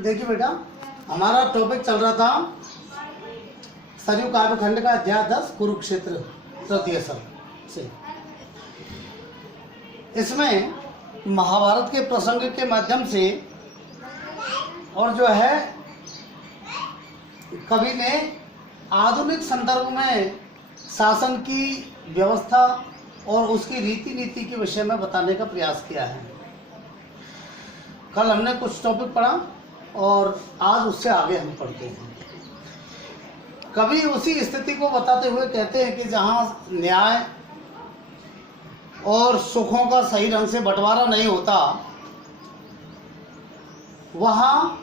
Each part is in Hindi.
देखिए बेटा, हमारा टॉपिक चल रहा था सरयू काव्य खंड का अध्याय 10 कुरुक्षेत्र तृतीय सर्ग से। इसमें महाभारत के प्रसंग के माध्यम से और जो है कवि ने आधुनिक संदर्भ में शासन की व्यवस्था और उसकी रीति नीति के विषय में बताने का प्रयास किया है। कल हमने कुछ टॉपिक पढ़ा और आज उससे आगे हम पढ़ते हैं। कवि उसी स्थिति को बताते हुए कहते हैं कि जहाँ न्याय और सुखों का सही ढंग से बंटवारा नहीं होता वहाँ,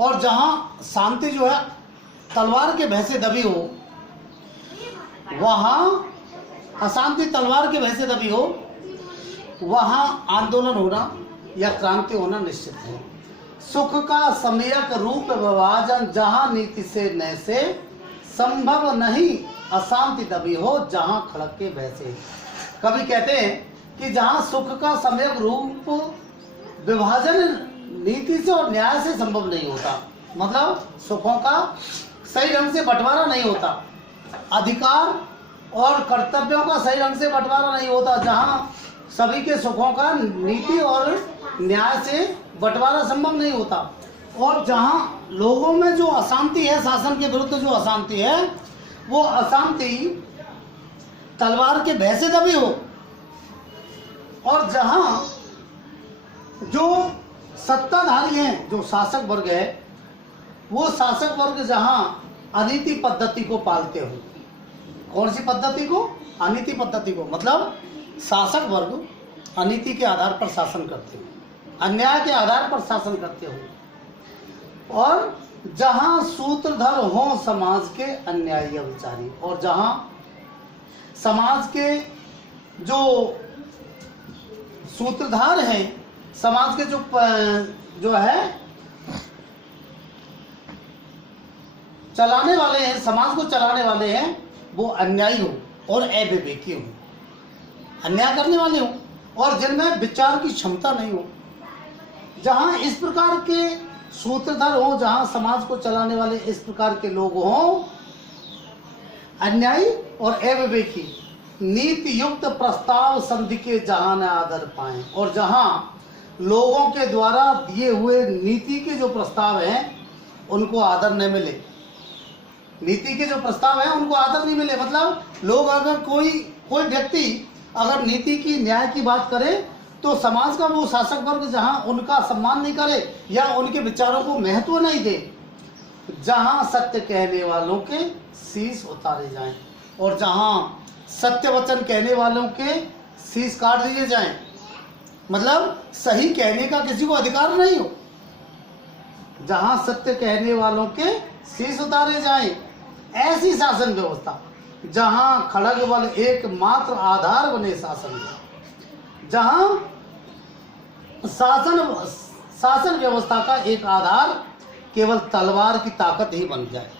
और जहाँ शांति जो है तलवार के भय से दबी हो, वहाँ अशांति तलवार के भय से दबी हो, वहाँ आंदोलन होना या क्रांति होना निश्चित है। सुख का सम्यक रूप विभाजन जहाँ नीति से नय से संभव नहीं, अशांति दबी हो जहाँ खड़क के भय से। कवि कहते हैं कि जहाँ सुख का सम्यक रूप विभाजन नीति से और न्याय से संभव नहीं होता, मतलब सुखों का सही ढंग से बंटवारा नहीं होता, अधिकार और कर्तव्यों का सही ढंग से बंटवारा नहीं होता, जहाँ सभी के सुखों का नीति और न्याय से बंटवारा संभव नहीं होता, और जहाँ लोगों में जो अशांति है, शासन के विरुद्ध जो अशांति है, वो अशांति तलवार के भय से दबी हो, और जहाँ जो सत्ताधारी हैं, जो शासक वर्ग है, वो शासक वर्ग जहाँ अनीति पद्धति को पालते हो। कौन सी पद्धति को? अनीति पद्धति को, मतलब शासक वर्ग अनीति के आधार पर शासन करते हो, अन्याय के आधार पर शासन करते हो, और जहाँ सूत्रधर हो समाज के अन्यायी विचारी, और जहाँ समाज के जो सूत्रधार हैं, समाज के जो है चलाने वाले हैं, समाज को चलाने वाले हैं, वो अन्यायी हो और अविवेकी हो, अन्याय करने वाले हो, और जिनमें विचार की क्षमता नहीं हो। जहाँ इस प्रकार के सूत्रधर हो, जहाँ समाज को चलाने वाले इस प्रकार के लोग हों, अन्यायी और अविवेकी, नीति युक्त प्रस्ताव संधि के जहाँ न आदर पाएं, और जहाँ लोगों के द्वारा दिए हुए नीति के जो प्रस्ताव हैं उनको आदर न मिले, नीति के जो प्रस्ताव हैं उनको आदर नहीं मिले, मतलब लोग अगर कोई व्यक्ति अगर नीति की न्याय की बात करे तो समाज का वो शासक वर्ग जहाँ उनका सम्मान नहीं करे या उनके विचारों को महत्व नहीं दे, जहाँ सत्य कहने वालों के शीश उतारे जाएं, और जहाँ सत्य वचन कहने वालों के शीश काट दिए जाएं, मतलब सही कहने का किसी को अधिकार नहीं हो, जहाँ सत्य कहने वालों के शीश उतारे जाएं, ऐसी शासन व्यवस्था जहाँ खड़ग बल एकमात्र आधार बने शासन का, जहाँ शासन व्यवस्था का एक आधार केवल तलवार की ताकत ही बन जाए,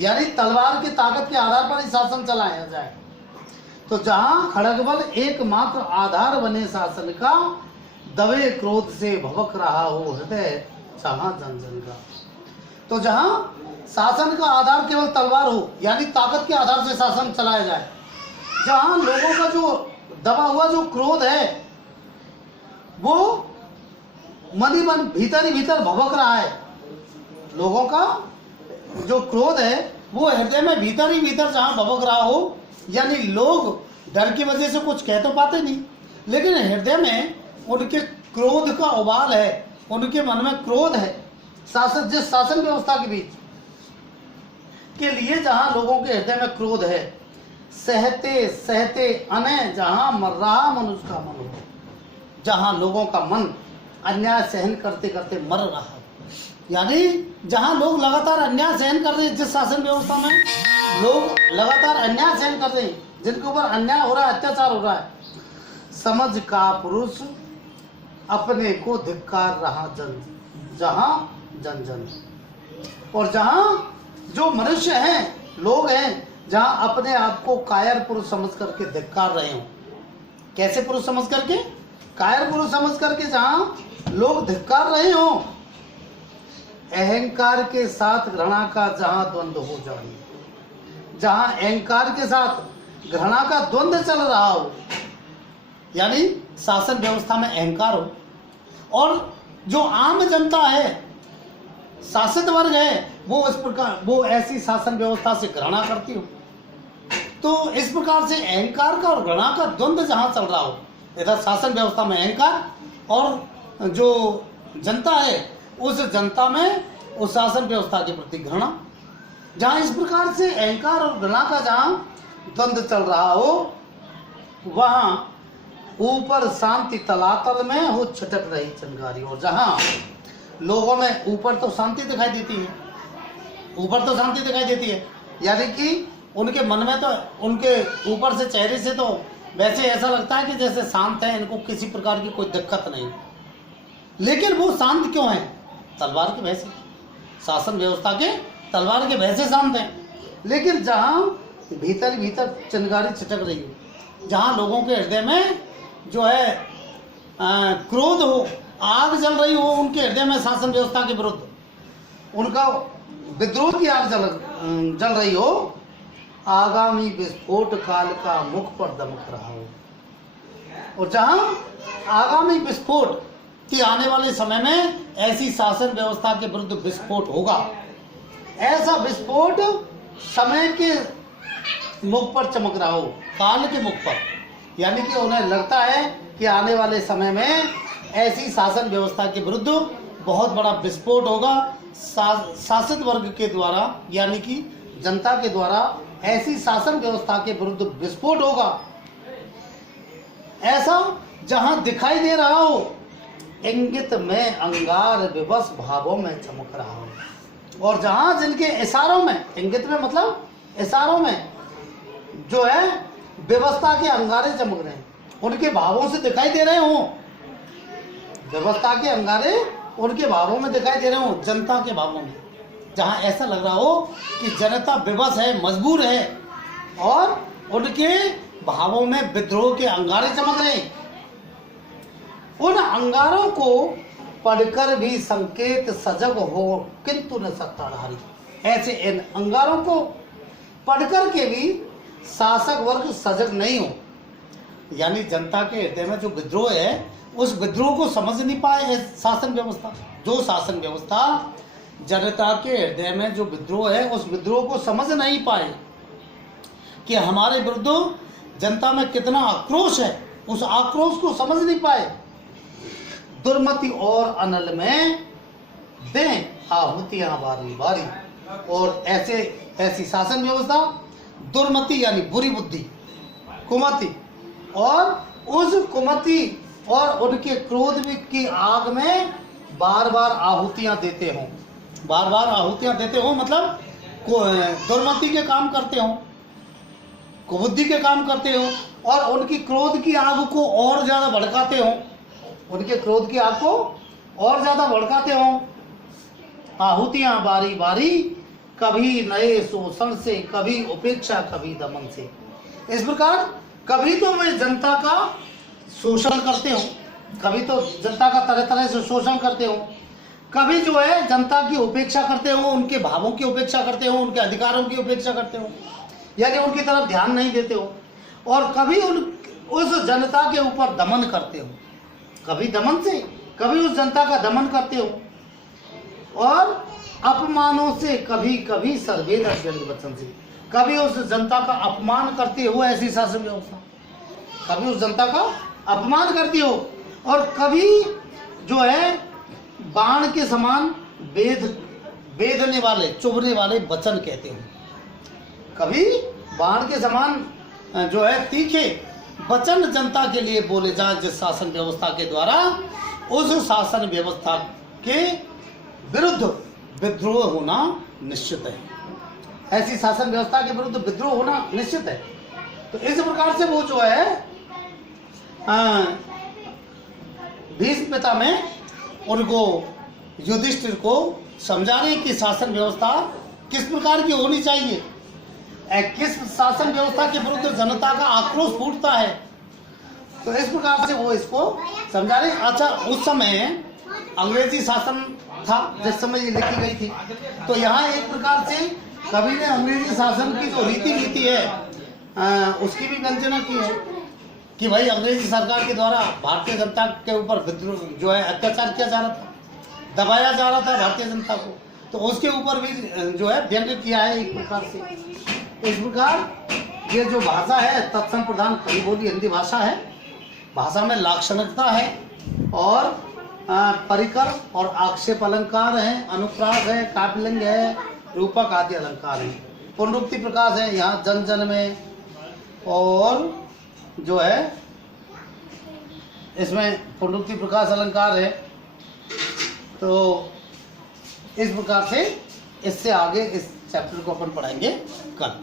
यानी तलवार की ताकत के आधार पर ही शासन चलाया जाए। तो जहाँ खड़ग बल एकमात्र आधार बने शासन का, दबे क्रोध से भवक रहा हो हृदय जहाँ जन जन का। तो जहाँ शासन का आधार केवल तलवार हो, यानी ताकत के आधार से शासन चलाया जाए, जहाँ लोगों का जो दबा हुआ जो क्रोध है वो मन ही मन भीतर ही भीतर भभक रहा है, लोगों का जो क्रोध है वो हृदय में भीतर ही भीतर जहाँ भभक रहा हो, यानी लोग डर की वजह से कुछ कह तो पाते नहीं, लेकिन हृदय में उनके क्रोध का उबाल है, उनके मन में क्रोध है, जिस शासन व्यवस्था के बीच के लिए जहाँ लोगों के हृदय में क्रोध है, सहते सहते अनय जहाँ मर रहा मनुष्य का मन हो, जहाँ लोगों का मन अन्याय सहन करते करते मर रहा है, यानी जहाँ लोग लगातार अन्याय सहन कर रहे हैं, जिस शासन व्यवस्था में लोग लगातार अन्याय सहन कर रहे हैं, जिनके ऊपर अन्याय हो रहा है, अत्याचार हो रहा है, समझ का पुरुष अपने को धिक्कार रहा जन जहाँ जन जन, और जहाँ जो मनुष्य हैं, लोग हैं, जहाँ अपने आप को कायर पुरुष समझ करके धिक्कार रहे हो। कैसे पुरुष समझ करके? कायर पुरुष समझ करके जहाँ लोग धिक्कार रहे हो, अहंकार के साथ घृणा का जहां द्वंद्व हो जाए, जहां अहंकार के साथ घृणा का द्वंद्व चल रहा हो, यानी शासन व्यवस्था में अहंकार हो, और जो आम जनता है, शासित वर्ग है, वो इस प्रकार वो ऐसी शासन व्यवस्था से घृणा करती हो, तो इस प्रकार से अहंकार का और घृणा का द्वंद्व जहां चल रहा हो, इधर शासन व्यवस्था में अहंकार और जो जनता है उस जनता में उस शासन व्यवस्था के प्रति घृणा, जहां इस प्रकार से अहंकार और घृणा का जहां द्वंद्व चल रहा हो, वहां ऊपर शांति तलातल में हो छटक रही चिंगारी। और जहां लोगों में ऊपर तो शांति दिखाई देती है, ऊपर तो शांति दिखाई देती है, यानी कि उनके मन में तो, उनके ऊपर से चेहरे से तो वैसे ऐसा लगता है कि जैसे शांत है, इनको किसी प्रकार की कोई दिक्कत नहीं, लेकिन वो शांत क्यों है? तलवार के भय से, शासन व्यवस्था के तलवार के भय से शांत है। लेकिन जहाँ भीतर भीतर चिंगारी छिटक रही हो, जहाँ लोगों के हृदय में जो है क्रोध हो, आग जल रही हो उनके हृदय में शासन व्यवस्था के विरुद्ध, उनका विद्रोह की आग जल रही हो, आगामी विस्फोट काल का मुख पर दमक रहा हो, और जहां आगामी विस्फोट कि आने वाले समय में ऐसी शासन व्यवस्था के विरुद्ध विस्फोट होगा, ऐसा विस्फोट समय के मुख पर चमक रहा हो, काल के मुख पर, यानी कि उन्हें लगता है कि आने वाले समय में ऐसी शासन व्यवस्था के विरुद्ध बहुत बड़ा विस्फोट होगा, शासित वर्ग के द्वारा, यानी कि जनता के द्वारा ऐसी शासन व्यवस्था के विरुद्ध विस्फोट होगा, ऐसा जहां दिखाई दे रहा हो, इंगित में अंगार विवश भावों में चमक रहा हो, और जहां जिनके इशारों में, इंगित में मतलब इशारों में जो है व्यवस्था के अंगारे चमक रहे हैं, उनके भावों से दिखाई दे रहे हो, व्यवस्था के अंगारे उनके भावों में दिखाई दे रहे हो, जनता के भावों में, जहां ऐसा लग रहा हो कि जनता विवश है, मजबूर है, और उनके भावों में विद्रोह के अंगारे चमक रहे हैं। उन अंगारों को पढ़कर भी संकेत सजग हो किंतु न सत्ताधारी, ऐसे इन अंगारों को पढ़कर के भी शासक वर्ग सजग नहीं हो, यानी जनता के हृदय में जो विद्रोह है उस विद्रोह को समझ नहीं पाए शासन व्यवस्था, जो शासन व्यवस्था जनता के हृदय में जो विद्रोह है उस विद्रोह को समझ नहीं पाए कि हमारे विरुद्ध जनता में कितना आक्रोश है, उस आक्रोश को समझ नहीं पाए। दुर्मति और अनल में दें आहुतियां बारी बारी, और ऐसी शासन व्यवस्था दुर्मति यानी बुरी बुद्धि, कुमति, और उस कुमति और उनके क्रोध की आग में बार बार आहुतियां देते हो, बार बार आहुतियां देते हो, मतलब दुर्मति के काम करते हो, कुबुद्धि के काम करते हो, और उनकी क्रोध की आग को और ज्यादा भड़काते हो, उनके क्रोध की आग को और ज्यादा भड़काते हो। आहुतियां बारी बारी, कभी नए शोषण से, कभी उपेक्षा, कभी दमन से। इस प्रकार कभी तो वे जनता का शोषण करते हो, कभी तो जनता का तरह तरह से शोषण करते हो, कभी जो है जनता की उपेक्षा करते हो, उनके भावों की उपेक्षा करते हो, उनके अधिकारों की उपेक्षा करते हो, यानी उनकी तरफ ध्यान नहीं देते हो, और कभी उस जनता के ऊपर दमन करते हो, कभी दमन से, कभी उस जनता का दमन करते हो, और अपमानों से, कभी कभी सर्वेद वचन से, कभी उस जनता का अपमान करते हो, ऐसी शासन व्यवस्था, कभी उस जनता का अपमान करती हो, और कभी जो है बाण के समान बेधने वाले, चुभने वाले वचन कहते हो, कभी बाण के समान जो है तीखे वचन जनता के लिए बोले जाए, जिस शासन व्यवस्था के द्वारा उस शासन व्यवस्था के विरुद्ध विद्रोह होना निश्चित है, ऐसी शासन व्यवस्था के विरुद्ध विद्रोह होना निश्चित है। तो इस प्रकार से वो जो है भीष्म पिता में उनको, युधिष्ठिर को समझा रहे कि शासन व्यवस्था किस प्रकार की होनी चाहिए, किस शासन व्यवस्था के विरुद्ध जनता का आक्रोश फूटता है। तो इस प्रकार से वो इसको समझा रहे। अच्छा, उस समय अंग्रेजी शासन था जिस समय ये लिखी गई थी। तो यहाँ एक प्रकार से कवि ने अंग्रेजी शासन की जो रीति नीति है उसकी भी वंचना की है कि भाई अंग्रेजी सरकार के द्वारा भारतीय जनता के ऊपर विद्रोह जो है अत्याचार किया जा रहा था, दबाया जा रहा था भारतीय जनता को, तो उसके ऊपर भी जो है व्यंग्य किया है एक प्रकार से। इस प्रकार ये जो भाषा है तत्सम प्रधान खड़ी बोली हिंदी भाषा है। भाषा में लाक्षणिकता है और परिकर और आक्षेप अलंकार है, अनुप्रास है, काव्यलिंग है, रूपक आदि अलंकार है। पुनरुक्ति प्रकाश है यहाँ जन जन में, और जो है इसमें पुनरुक्ति प्रकाश अलंकार है। तो इस प्रकार से इससे आगे इस चैप्टर को अपन पढ़ाएंगे कल।